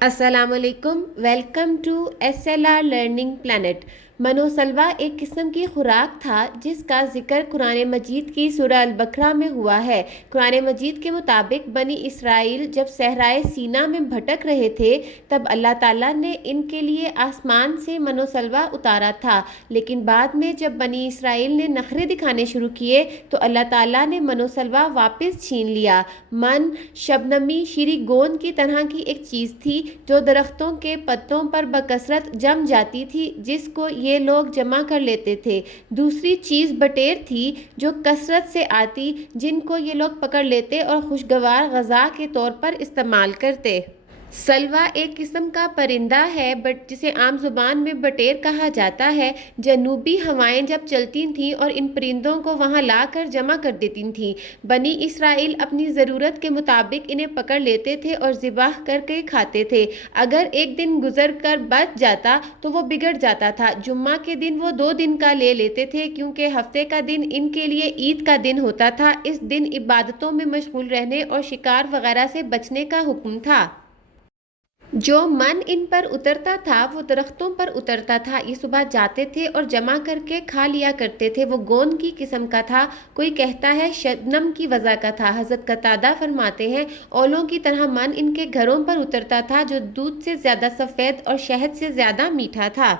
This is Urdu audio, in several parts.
السلام علیکم، welcome to SLR learning plant. منو سلوا ایک قسم کی خوراک تھا جس کا ذکر قرآن مجید کی سورہ البقرہ میں ہوا ہے۔ قرآن مجید کے مطابق بنی اسرائیل جب صحرائے سینا میں بھٹک رہے تھے تب اللہ تعالیٰ نے ان کے لیے آسمان سے منو سلوا اتارا تھا، لیکن بعد میں جب بنی اسرائیل نے نخرے دکھانے شروع کیے تو اللہ تعالیٰ نے منو سلوا واپس چھین لیا۔ من شبنمی شیریں گوند کی طرح کی ایک چیز تھی جو درختوں کے پتوں پر بکثرت جم جاتی تھی، جس کو یہ لوگ جمع کر لیتے تھے۔ دوسری چیز بٹیر تھی جو کثرت سے آتی، جن کو یہ لوگ پکڑ لیتے اور خوشگوار غذا کے طور پر استعمال کرتے۔ سلوا ایک قسم کا پرندہ ہے جسے عام زبان میں بٹیر کہا جاتا ہے۔ جنوبی ہوائیں جب چلتی تھیں اور ان پرندوں کو وہاں لا کر جمع کر دیتی تھیں۔ بنی اسرائیل اپنی ضرورت کے مطابق انہیں پکڑ لیتے تھے اور ذبح کر کے کھاتے تھے۔ اگر ایک دن گزر کر بچ جاتا تو وہ بگڑ جاتا تھا۔ جمعہ کے دن وہ 2 دن کا لے لیتے تھے کیونکہ ہفتے کا دن ان کے لیے عید کا دن ہوتا تھا۔ اس دن عبادتوں میں مشغول رہنے اور شکار وغیرہ سے بچنے کا حکم تھا۔ جو من ان پر اترتا تھا وہ درختوں پر اترتا تھا۔ یہ صبح جاتے تھے اور جمع کر کے کھا لیا کرتے تھے۔ وہ گوند کی قسم کا تھا، کوئی کہتا ہے شبنم کی وضع کا تھا۔ حضرت قتادہ فرماتے ہیں اولوں کی طرح من ان کے گھروں پر اترتا تھا جو دودھ سے زیادہ سفید اور شہد سے زیادہ میٹھا تھا۔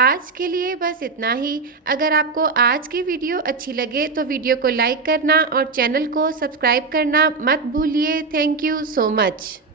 آج کے لیے بس اتنا ہی۔ اگر آپ کو آج کی ویڈیو اچھی لگے تو ویڈیو کو لائک کرنا اور چینل کو سبسکرائب کرنا مت بھولیے۔ Thank you so much.